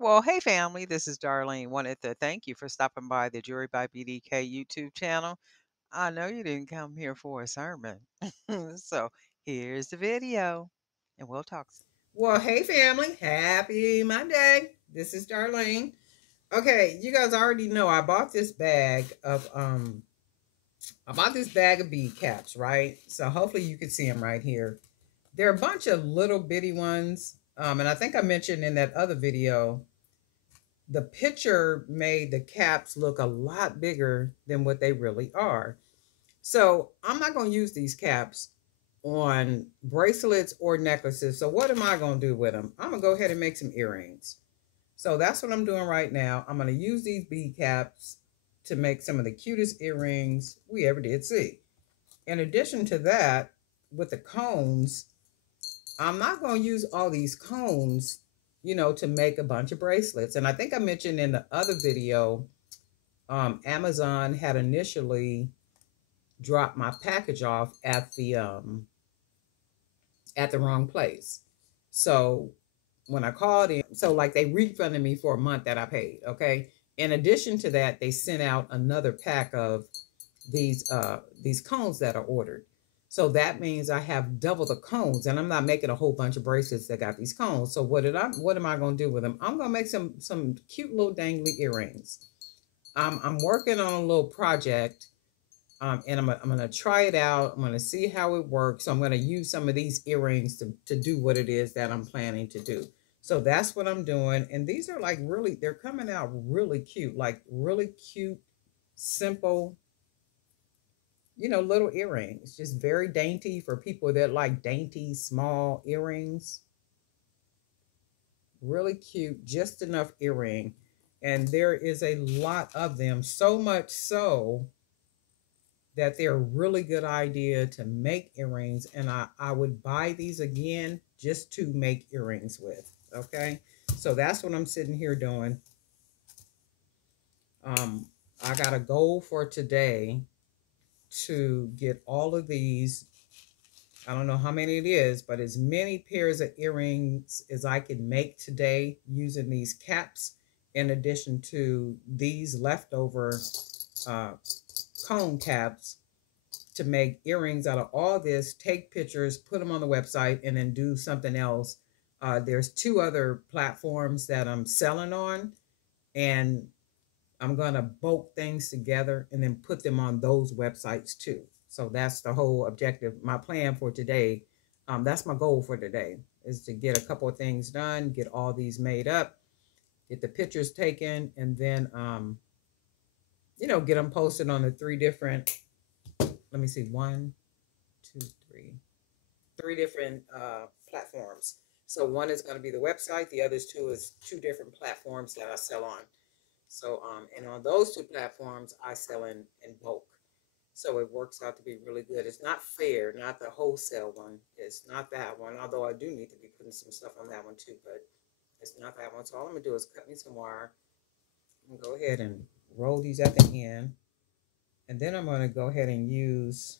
Well, hey family, this is Darlene. Wanted to thank you for stopping by the Jury by BDK YouTube channel. I know you didn't come here for a sermon. So here's the video, and we'll talk. Well, hey family, happy Monday. This is Darlene. Okay, you guys already know I bought this bag of bead caps, right? So hopefully you can see them right here. They're a bunch of little bitty ones. And I think I mentioned in that other video, the picture made the caps look a lot bigger than what they really are. So I'm not going to use these caps on bracelets or necklaces. So what am I going to do with them? I'm going to go ahead and make some earrings. So that's what I'm doing right now. I'm going to use these bead caps to make some of the cutest earrings we ever did see. In addition to that, with the cones, I'm not going to use all these cones, to make a bunch of bracelets. And I think I mentioned in the other video, Amazon had initially dropped my package off at the wrong place. So when I called in, so like they refunded me for a month that I paid. Okay. In addition to that, they sent out another pack of these cones that are ordered. So that means I have double the cones, and I'm not making a whole bunch of bracelets that got these cones. So what am I going to do with them? I'm going to make some cute little dangly earrings. I'm working on a little project, and I'm going to try it out. I'm going to see how it works. So I'm going to use some of these earrings to do what it is that I'm planning to do. So that's what I'm doing. And these are like really, they're coming out really cute, like really cute, simple, little earrings. Just very dainty for people that like dainty, small earrings. Really cute, just enough earring. And there is a lot of them, so much so that they're a really good idea to make earrings. And I would buy these again just to make earrings with. Okay. So that's what I'm sitting here doing. I got a goal for today to get all of these. I don't know how many it is, but as many pairs of earrings as I can make today using these caps, in addition to these leftover uh, cone caps, to make earrings out of all this, take pictures, put them on the website, and then do something else. There's two other platforms that I'm selling on, and I'm going to bulk things together and then put them on those websites too. So that's the whole objective. My plan for today, that's my goal for today, is to get a couple of things done, get all these made up, get the pictures taken, and then, get them posted on the three different, let me see, one, two, three different platforms. So one is going to be the website. The others two is two different platforms that I sell on. So, and on those two platforms, I sell in bulk. So it works out to be really good. It's not fair, not the wholesale one. It's not that one, although I do need to be putting some stuff on that one too, but it's not that one. So all I'm going to do is cut me some wire and go ahead and roll these at the end. And then I'm going to go ahead and use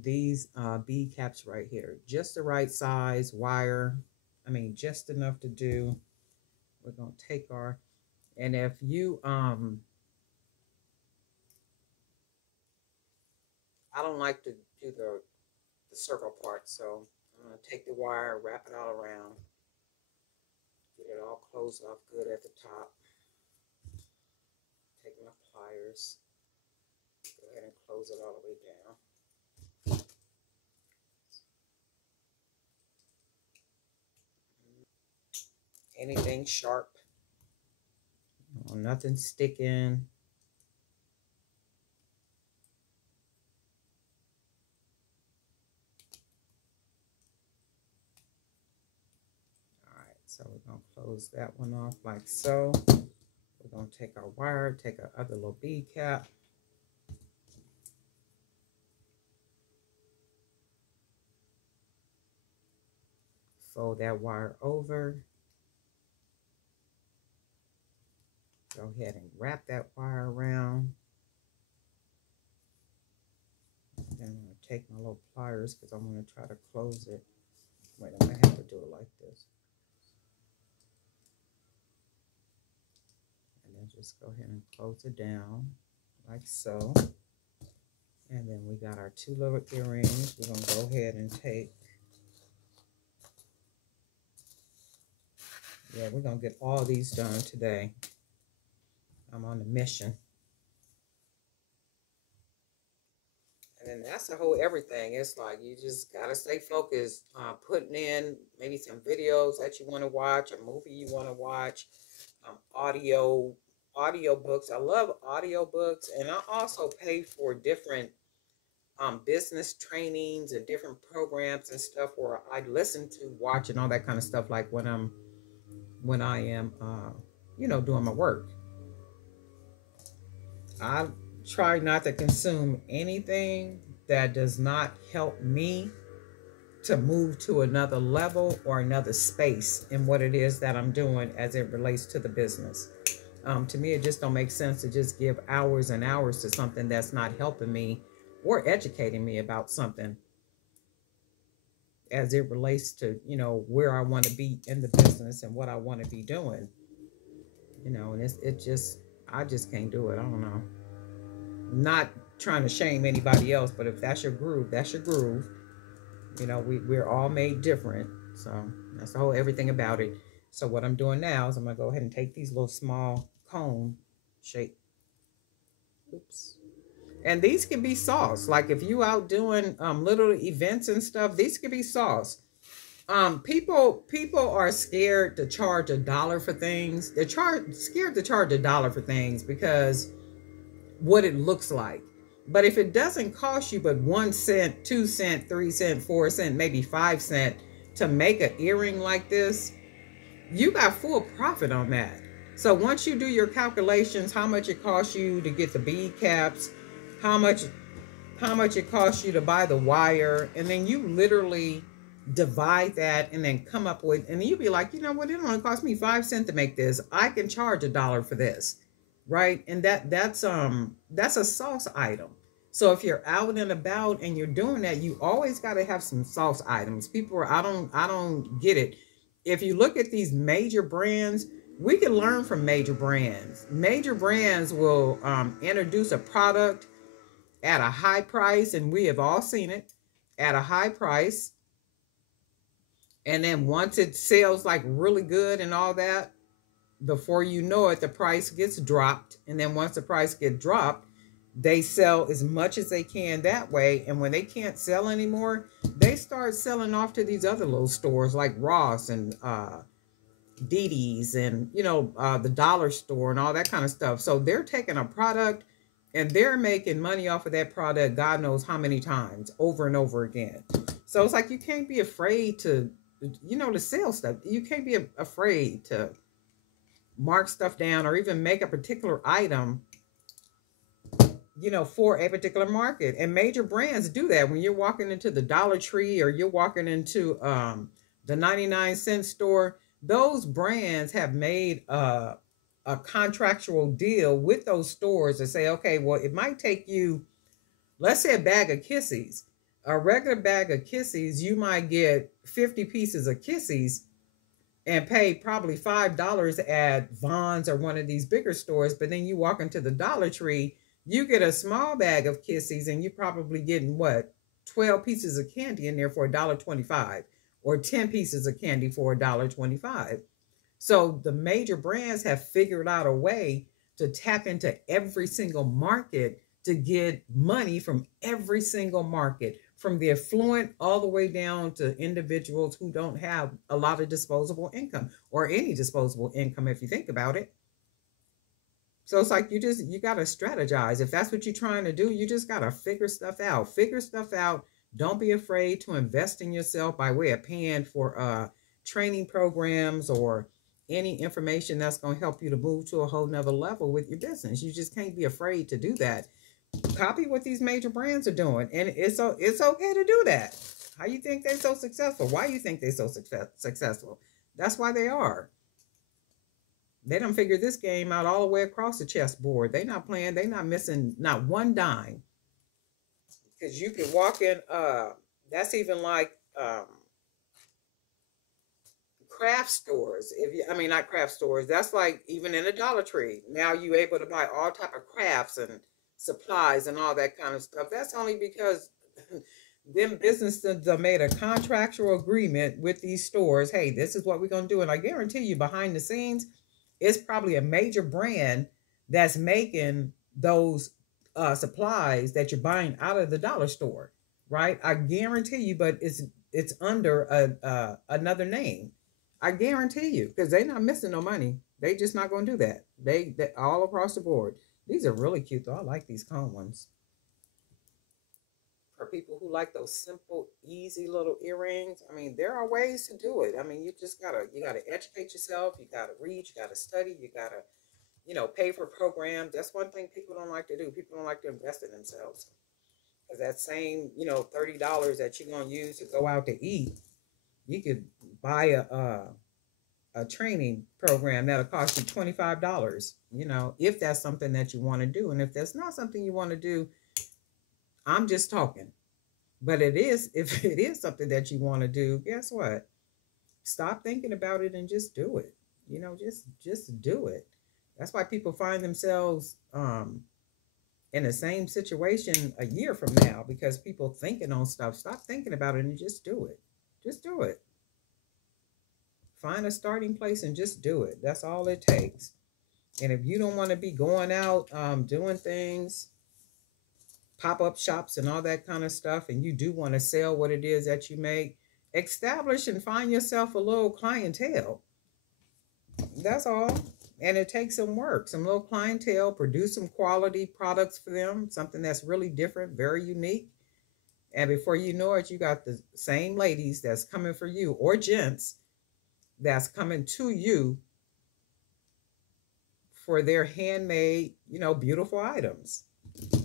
these bead caps right here. Just the right size wire. I mean, just enough to do. We're going to take our, and if you, I don't like to do the circle part, so I'm going to take the wire, wrap it all around, get it all closed off good at the top. Take my pliers, go ahead and close it all the way down. Anything sharp, nothing sticking. So we're going to close that one off like so. We're going to take our wire, take our other little bead cap. Fold that wire over. Go ahead and wrap that wire around. Then I'm going to take my little pliers because I'm going to try to close it. Wait, I might have to do it like this. just go ahead and close it down like so. And then we got our 2 little earrings. We're going to go ahead and take, yeah, we're going to get all these done today. I'm on a mission. And then that's the whole everything. It's like you just got to stay focused, putting in maybe some videos that you want to watch, a movie you want to watch, audio books. I love audio books, and I also pay for different business trainings and different programs and stuff where I listen to, watch, and all that kind of stuff. Like when I am, doing my work. I try not to consume anything that does not help me to move to another level or another space in what it is that I'm doing as it relates to the business. To me, it just don't make sense to just give hours and hours to something that's not helping me or educating me about something as it relates to, where I want to be in the business and what I want to be doing. And I just can't do it. I don't know. Not trying to shame anybody else, but if that's your groove, that's your groove. We're all made different. So that's the whole everything about it. So what I'm doing now is I'm going to go ahead and take these little small cone shape. Oops. And these can be sauce. Like if you out doing little events and stuff, these can be sauce. People are scared to charge $1 for things. They're scared to charge $1 for things because what it looks like. But if it doesn't cost you but 1 cent, 2 cent, 3 cent, 4 cent, maybe 5 cent to make an earring like this, you got full profit on that. So once you do your calculations, how much it costs you to get the bead caps, how much it costs you to buy the wire, and then you literally divide that and then come up with, and you'll be like, you know what, it only cost me 5 cents to make this. I can charge $1 for this. Right? And that's a sauce item. So if you're out and about and you're doing that, you always got to have some sauce items. I don't get it. If you look at these major brands, we can learn from major brands. Major brands will introduce a product at a high price, and we have all seen it at a high price. And then once it sells like really good and all that, before you know it, the price gets dropped. And then once the price gets dropped, they sell as much as they can that way. And when they can't sell anymore, they start selling off to these other little stores like Ross and Didi's and, the dollar store and all that kind of stuff. So they're taking a product and they're making money off of that product, God knows how many times, over and over again. So it's like you can't be afraid to, to sell stuff. You can't be afraid to mark stuff down or even make a particular item, for a particular market. And major brands do that. When you're walking into the Dollar Tree or you're walking into the 99-cent store, those brands have made a contractual deal with those stores to say, okay, well, it might take you, let's say, a bag of Kissies. A regular bag of Kissies, you might get 50 pieces of Kissies and pay probably $5 at Vons or one of these bigger stores. But then you walk into the Dollar Tree, you get a small bag of Kissies and you're probably getting 12 pieces of candy in there for $1.25 or 10 pieces of candy for $1.25. So the major brands have figured out a way to tap into every single market to get money from every single market, from the affluent all the way down to individuals who don't have a lot of disposable income or any disposable income, if you think about it. So it's like you got to strategize. If that's what you're trying to do, you just got to figure stuff out. Figure stuff out. Don't be afraid to invest in yourself by way of paying for training programs or any information that's going to help you to move to a whole nother level with your business. You just can't be afraid to do that. Copy what these major brands are doing, and it's okay to do that. How you think they're so successful? Why you think they're so successful? That's why they are. They don't figure this game out all the way across the chessboard. They not playing. They not missing not one dime. Because you can walk in. That's even like craft stores. If you, I mean, not craft stores. That's like even in a Dollar Tree. Now you able to buy all type of crafts and supplies and all that kind of stuff. That's only because them businesses have made a contractual agreement with these stores. Hey, this is what we're gonna do, and I guarantee you, behind the scenes, it's probably a major brand that's making those supplies that you're buying out of the dollar store, right? I guarantee you, but it's under another name. I guarantee you, because they're not missing no money. They just not gonna do that. They all across the board. These are really cute though. I like these cone ones for people who like those simple, easy little earrings. I mean, there are ways to do it. I mean, you gotta educate yourself. You gotta read. You gotta study. You gotta pay for programs. That's one thing people don't like to do. People don't like to invest in themselves. Because that same $30 that you're gonna use to go out to eat, you could buy a training program that'll cost you $25. If that's something that you want to do, and if that's not something you want to do, I'm just talking. But it is, if it is something that you want to do, guess what? Stop thinking about it and just do it. Just do it. That's why people find themselves in the same situation a year from now, because people thinking on stuff. Stop thinking about it and just do it. Just do it. Find a starting place and just do it. That's all it takes. And if you don't want to be going out doing things, pop-up shops and all that kind of stuff, and you do want to sell what it is that you make, establish and find yourself a little clientele. That's all. And it takes some work, some little clientele, produce some quality products for them, something that's really different, very unique. And before you know it, you got the same ladies that's coming for you, or gents that's coming to you for their handmade, beautiful items.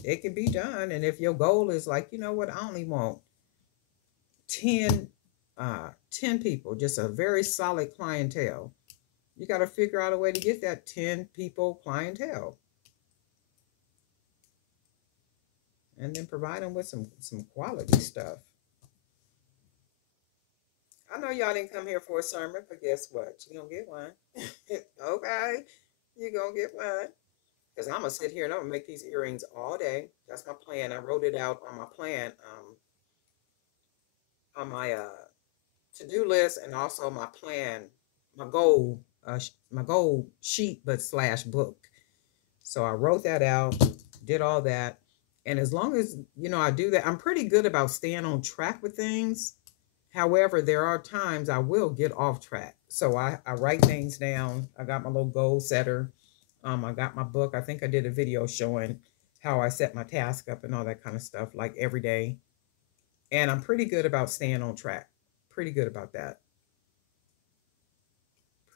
It can be done. And if your goal is like, you know what, I only want 10, 10 people, just a very solid clientele, you got to figure out a way to get that 10 people clientele. And then provide them with some quality stuff. I know y'all didn't come here for a sermon, but guess what? You're going to get one. Okay? You're going to get one. Because I'm going to sit here and I'm going to make these earrings all day. That's my plan. I wrote it out on my plan, on my to-do list, and also my plan, my goal sheet, but slash book. So I wrote that out, did all that. And as long as, I do that, I'm pretty good about staying on track with things. However, there are times I will get off track. So I write things down. I got my little goal setter. I got my book. I think I did a video showing how I set my task up and all that kind of stuff, like every day. And I'm pretty good about staying on track. Pretty good about that.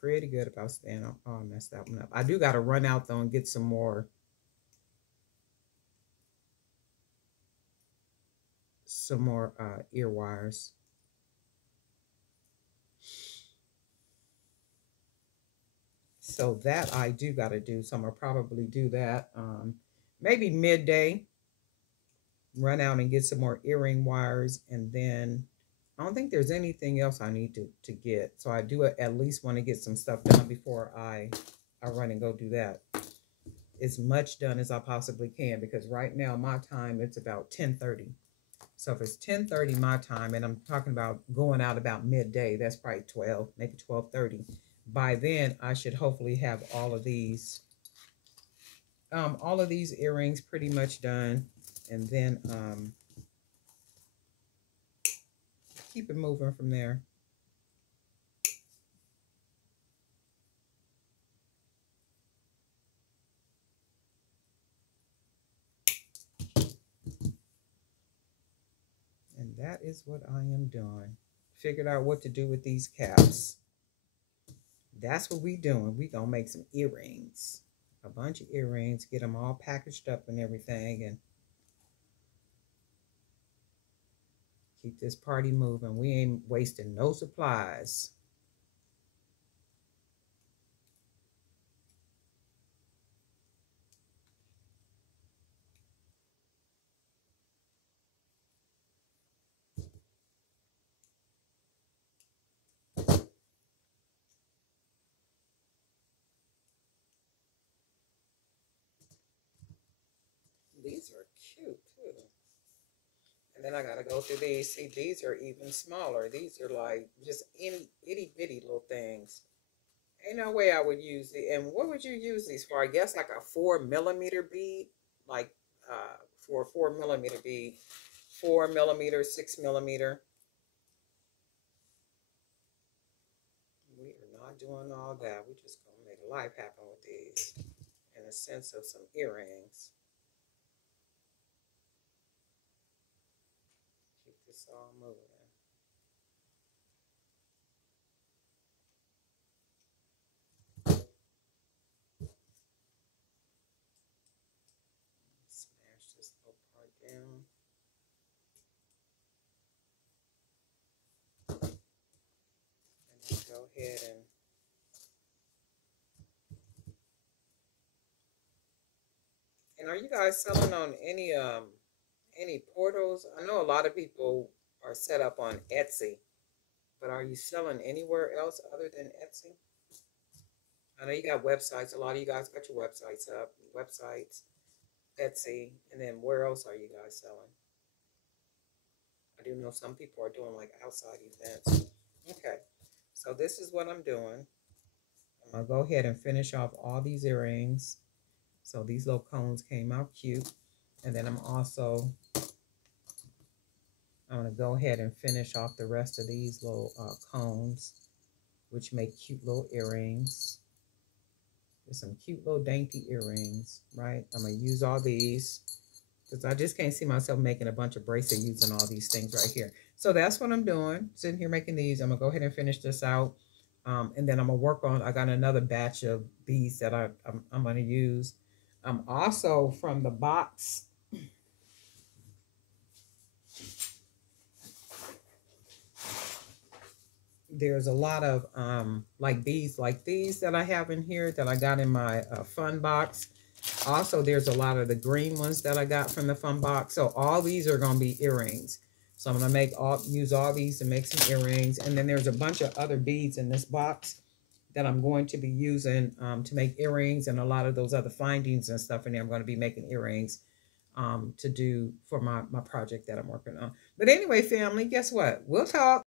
Pretty good about staying on. Oh, I messed that one up. I do got to run out though and get some more ear wires. So that I do got to do. So I'm going to probably do that maybe midday. Run out and get some more earring wires. And then I don't think there's anything else I need to get. So I do at least want to get some stuff done before I run and go do that. As much done as I possibly can, because right now my time, it's about 10:30. So if it's 10:30 my time, and I'm talking about going out about midday, that's probably 12, maybe 12:30. By then, I should hopefully have all of these earrings pretty much done, and then keep it moving from there. And that is what I am doing. Figured out what to do with these caps. That's what we doing. We gonna make some earrings. A bunch of earrings, get them all packaged up and everything, and keep this party moving. We ain't wasting no supplies. cute too. And then I gotta go through these. See, these are even smaller. These are like just itty bitty little things. Ain't no way I would use it. And what would you use these for? I guess like a 4 millimeter bead, like for a 4 millimeter bead, 4 millimeter, 6 millimeter. We are not doing all that. We just gonna make life happen with these, in a sense of some earrings. Keep this all moving. Smash this little part down. And then go ahead and are you guys selling on any portals? I know a lot of people are set up on Etsy, but are you selling anywhere else other than Etsy? I know you got websites. A lot of you guys got your websites up, websites, Etsy, and then where else are you guys selling? I do know some people are doing like outside events. Okay, so this is what I'm doing. I'm gonna go ahead and finish off all these earrings. So these little cones came out cute. And then I'm gonna go ahead and finish off the rest of these little cones, which make cute little earrings. There's some cute little dainty earrings, right? I'm gonna use all these because I just can't see myself making a bunch of bracelet using all these things right here. So that's what I'm doing, sitting here making these. I'm gonna go ahead and finish this out. And then I'm gonna work on, I got another batch of beads that I'm gonna use. Also from the box, there's a lot of like these that I have in here that I got in my fun box. Also, there's a lot of the green ones that I got from the fun box. So all these are going to be earrings. So I'm going to use all these to make some earrings. And then there's a bunch of other beads in this box that I'm going to be using to make earrings, and a lot of those other findings and stuff in there. I'm going to be making earrings to do for my project that I'm working on. But anyway, family, guess what? We'll talk.